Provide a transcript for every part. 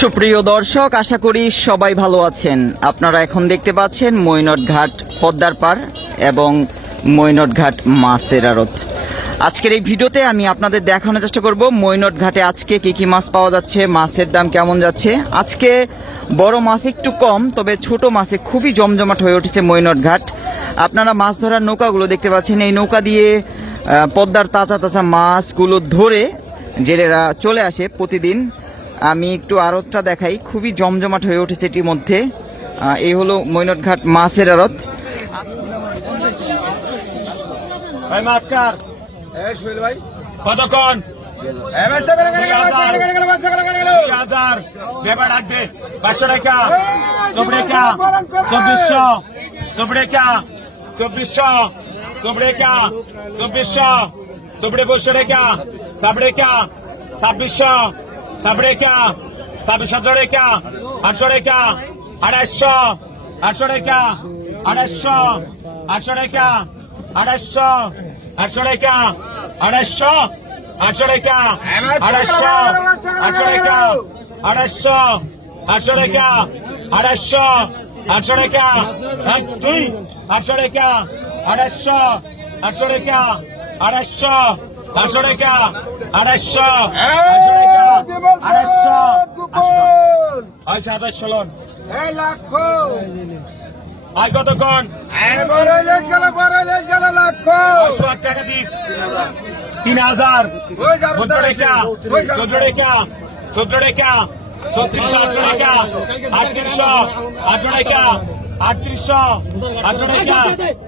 সুপ্রিয় দর্শক আশা করি সবাই ভালো আছেন। আপনারা এখন দেখতে পাচ্ছেন মৈনট ঘাট পদ্মার পার এবং মৈনট ঘাট মাছের আড়ত। আজকের এই ভিডিওতে আমি আপনাদের দেখানোর চেষ্টা করব মৈনট ঘাটে আজকে কি কি মাছ পাওয়া যাচ্ছে মাছের দাম কেমন যাচ্ছে। আজকে বড় মাছ একটু কম তবে ছোট মাছে খুবই জমজমাট হয়ে উঠেছে মৈনট ঘাট আপনারা মাছ ধরার নৌকাগুলো দেখতে পাচ্ছেন। এই নৌকা দিয়ে পদ্মার তাজা তাজা মাছগুলো ধরে জেলেরা চলে আসে প্রতিদিন আমি একটু আড়তটা দেখাই খুবই জমজমাট হয়ে উঠেছে এটির মধ্যে এই হলো মৈনটঘাট মাছের আড়ত কতক্ষণ চব্বিশশো Sobreka, Sobisha, Sobrebushureka, Sabreka, Sabisha, Sabreka, Sabishadoreka, Achoreka, Adasha, Achoreka, Adasha, Achoreka, Adasha, Achoreka, Adasha, Achoreka, Adasha, Achoreka, Adasha, Achoreka, Adasha, Achoreka, Achoreka, Achoreka, আড়াইশো আটশো রেখা আড়াইশো আটশো রেখা আড়াইশো আড়াইশো আড়াইশো আড়াইশো লোন আই কত কন টাকা দিস তিন হাজার চোদ্দ রেখা চোদ্দ রেখা চোদ্দ রেখা ছত্রিশশো আটশো রেখা আটত্রিশশো আটশো রেখা আটত্রিশশো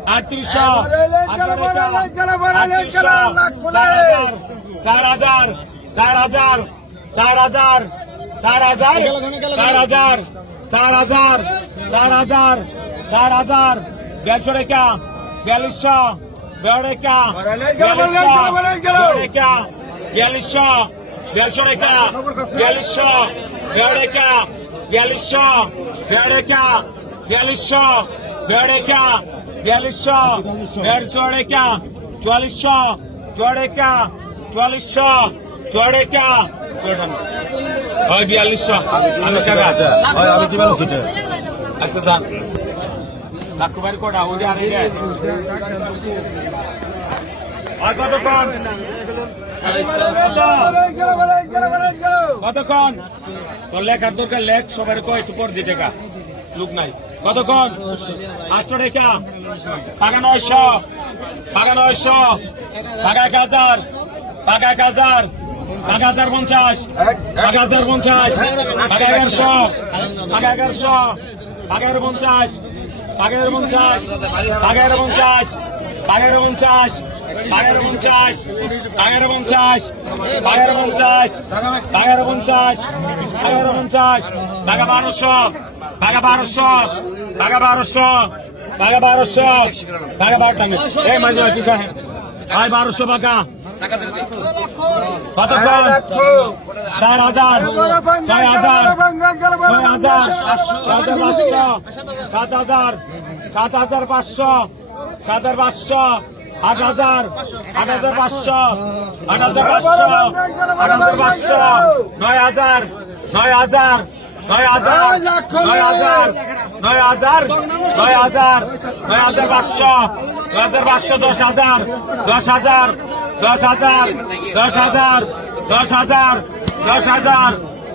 আটত্রিশশো চার হাজার চার হাজার চার হাজার চার হাজার চার হাজার চার হাজার চার হাজার চার হাজার, দেড়শো টাকা, বিয়াল্লিশশো বেড় টাকা টাকা, বিয়াল্লিশশো, দেড়শো টাকা, বিয়াল্লিশশো বেড় টাকা, বিয়াল্লিশশো বেড় টাকা বিয়াল্লিশশো বেড় টাকা বিয়াল্লিশশো দেড়শো টাকা চুয়াল্লিশশো চুয়াডেকা চুয়াল্লিশশো চুয়াডেকা ওই বিয়াল্লিশশো। আমি টাকা আমি আচ্ছা স্যার। লাখ কোটা ওই যে আর কতক্ষণ? কতক্ষণ? তোর লেখার দরকার লেখ সবার কয় একটু পর দি টাকা। লোক নাই কতক্ষণ আটশো টাকা টাকা নয়শো টাকা নয়শো টাকা এক হাজার টাকা এক হাজার টাকা হাজার পঞ্চাশ টাকা হাজার পঞ্চাশ টাকা এগারোশো টাকা এগারোশো টাকা এগারো পঞ্চাশ টাকা এগারো পঞ্চাশ টাকা এগারো পঞ্চাশ টাকা এগারো পঞ্চাশ টাকার পঞ্চাশ টাকার পঞ্চাশ টাকার পঞ্চাশ টাকার পঞ্চাশ টাকা বারোশো টাকা বারোশো টাকা বারোশো টাকা বারোশো টাকা বারো টাকা। এই মাঝে আছে। আয় বারোশো টাকা কতক্ষণ চার হাজার। ছয় হাজার। ছয় হাজার। সাত পাঁচশো। সাত হাজার। সাত হাজার পাঁচশো। সাত হাজার পাঁচশো। আট হাজার। আট হাজার পাঁচশো। আট হাজার পাঁচশো। আট হাজার পাঁচশো। নয় হাজার। নয় হাজার। নয় হাজার নয় হাজার নয় হাজার নয় হাজার নয় হাজার পাঁচশো নয় হাজার পাঁচশো দশ হাজার দশ হাজার দশ হাজার দশ হাজার দশ হাজার দশ হাজার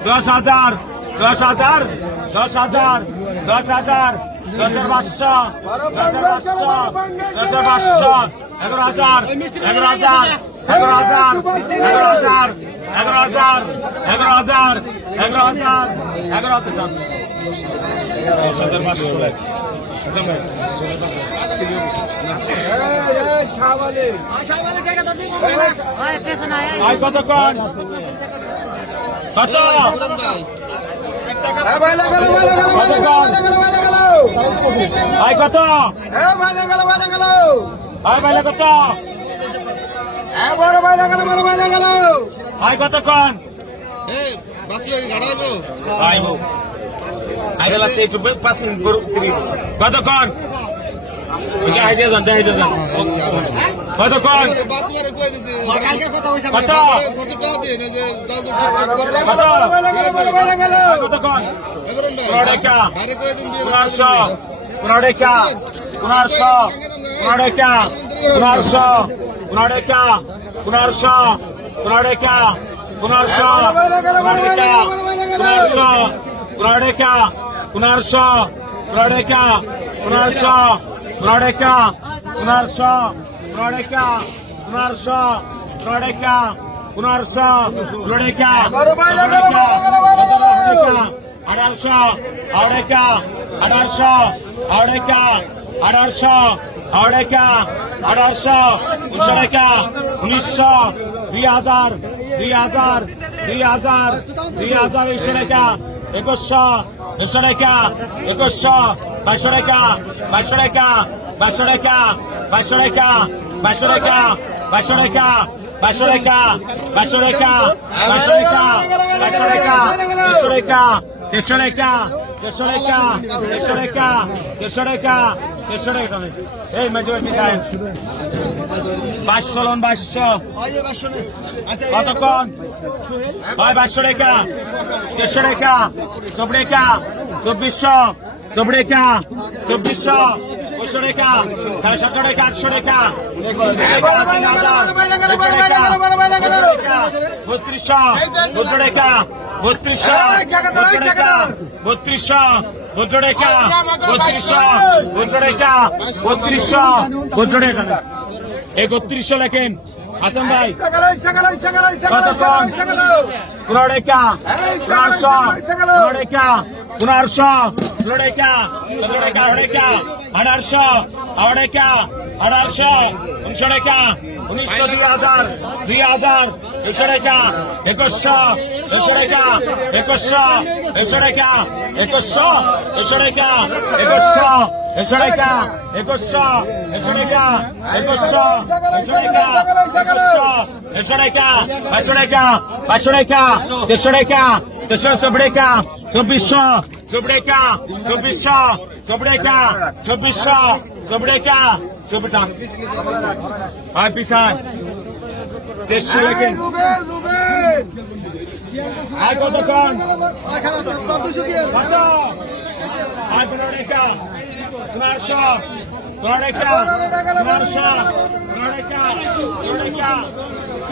দশ হাজার দশ হাজার দশ হাজার দশ হাজার দশের পাঁচশো দশের পাঁচশো দশের পাঁচশো এগারো হাজার এগারো হাজার এগারো হাজার এগারো হাজার এগারো হাজার এগারো হাজার এগারো হাজার এগারো হাজার দশ হাজার পাঁচশো কতক্ষণ কত আয় কত? বাইলে কত? বড় ভাই লাগালো বড় ভাই লাগালো ভাই কতক্ষণ এই বাসি ওই গাড়াইবো ভাই বউ আগে লাগছে একটু পাঁচ মিনিট করুক কতক্ষণ কতক্ষণ কতক্ষণ পনেরোশো পনেরোটা পনেরোশো পনেরোটা পনেরোশো পনেরোটা আঠারোশো উনিশশো রেখা উনিশশো দুই হাজার দুই হাজার দুই হাজার দুই হাজার উনিশশো রেখা একুশশো দুশো রেখা একুশশো বাইশশো রেখা বাইশশো রেখা বাইশশো রেখা বাইশশো রেখা বাইশশো রেখা বাইশশো রেখা বাইশশো রেখা বাইশশো রেখা বাইশশো রেখা বাইশশো রেখা দেড়শো রেখা দেড়শো রেখা দেড়শো রেখা দেড়শো রেখা দেড়শো রেখা দেড়শো রেখা এই মেজর সাহেব বাইশশো লোন বাইশশো কতক্ষণ? ভাই বাইশশো রেখা। দেড়শো রেখা। চব্বিশ রেখা চব্বিশশো। চারশো টাকা, সাড়ে সাতশো টাকা, আটশো টাকা। বত্রিশশো চোদ্দ টাকা, বত্রিশশো বত্রিশশো চোদ্দ টাকা, বত্রিশশো চোদ্দ টাকা, বত্রিশশো চোদ্দ টাকা। একত্রিশশো লেখেন। হাসান ভাই। পনেরো টাকা পনেরো টাকা। ಪುನರ್ಶ ಲೊಡೆಕ ಲೊಡೆಕ ಹೊಡೆಕ ಅಡರ್ಶ ಅವಡೆಕ ಅಡರ್ಶ ಉಂಶಡೆಕ উনিশশো দুই হাজার দুই হাজার একশো টাকা একুশশো একশো টাকা একুশশো একশো টাকা একুশশো একশো টাকা একুশশো একশো টাকা একুশশো একশো টাকা একুশশো একশো টাকা একুশশো একশো টাকা পাঁচশো টাকা পাঁচশো টাকা দেড়শো টাকা তেসরা চবড়েকা চব্বিশশো চবড়েকা চব্বিশশো চবড়েকা চব্বিশশো চবড়েকা চব্বিশটা আর পিসান। তেসরা লেখেন। আর কতক্ষণ? আর পনেরোটা পনেরোশো পনেরোটা পনেরোশো পনেরোটা পনেরোটা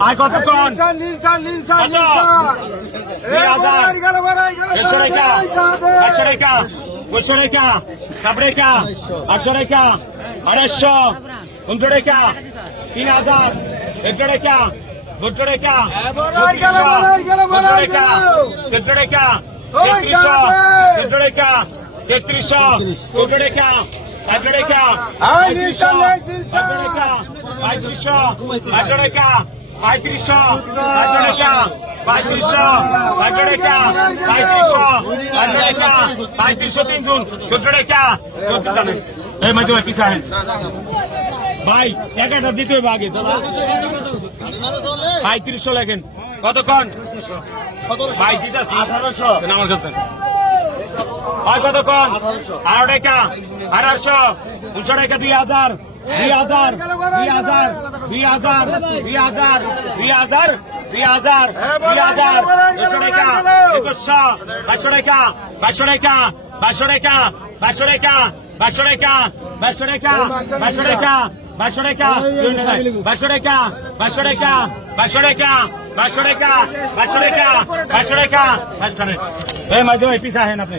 আর কতক্ষণ দেড়শো রেখা একশো রেখা দুশো রেখা সাত রেখা আটশো রেখা আড়াইশো। উনশো রেখা তিন হাজার। দেড়শো রেখা দুশো রেখা দুশো রেখা দেড়শো রেখা তেত্রিশশো। দেড়শো রেখা তেত্রিশশো। রেখা আজড়েকা আনিশা আজড়েকা আজড়েকা আজড়েকা আজড়েকা আজড়েকা পঁয়ত্রিশশো পঞ্চাশ টাকা পঁয়ত্রিশশো পঞ্চাশ টাকা পঁয়ত্রিশশো তিনজন চোদ্দ টাকা ভাই পিসা ভাই দিতে হবে আগে লেখেন কতক্ষণ ভাই দিতে আঠারোশো আমার কাছে দেন। ভাই কতক্ষণ আঠারো টাকা আঠারোশো দুশো টাকা দুই হাজার দুই হাজার দুই হাজার দুই হাজার দুই হাজার দুই হাজার দুই হাজার দুই হাজার দুশো টাকা একুশশো বাইশশো টাকা বাইশশো টাকা বাইশশো টাকা বাইশশো টাকা বাইশশো টাকা বাইশশো টাকা বাইশশো টাকা বাইশশো টাকা বাইশশো টাকা বাইশশো টাকা বাইশশো টাকা বাইশশো টাকা বাইশশো টাকা বাইশশো টাকা বাইশশো টাকা এই ওই পিছা হেন আপনি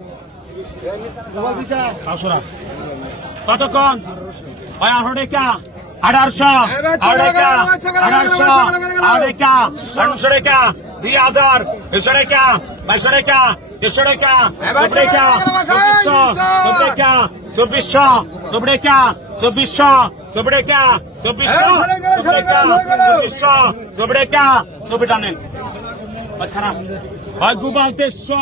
কতক্ষণ? ওই আঠারো টাকা আঠারোশো। আঠারোশো। আঠারো টাকা আঠারোশো টাকা দুই হাজার। দুশো টাকা বাইশশো টাকা দেড়শো টাকা চব্বিশশো। চব্বিশ টাকা চব্বিশশো। চব্বিশ টাকা চব্বিশশো। চব্বিশ টাকা চব্বিশশো। চব্বিশ টাকা চব্বিশশো। চব্বিশ টাকা চব্বিশ টানেন। হয় গুগল তেইশশো।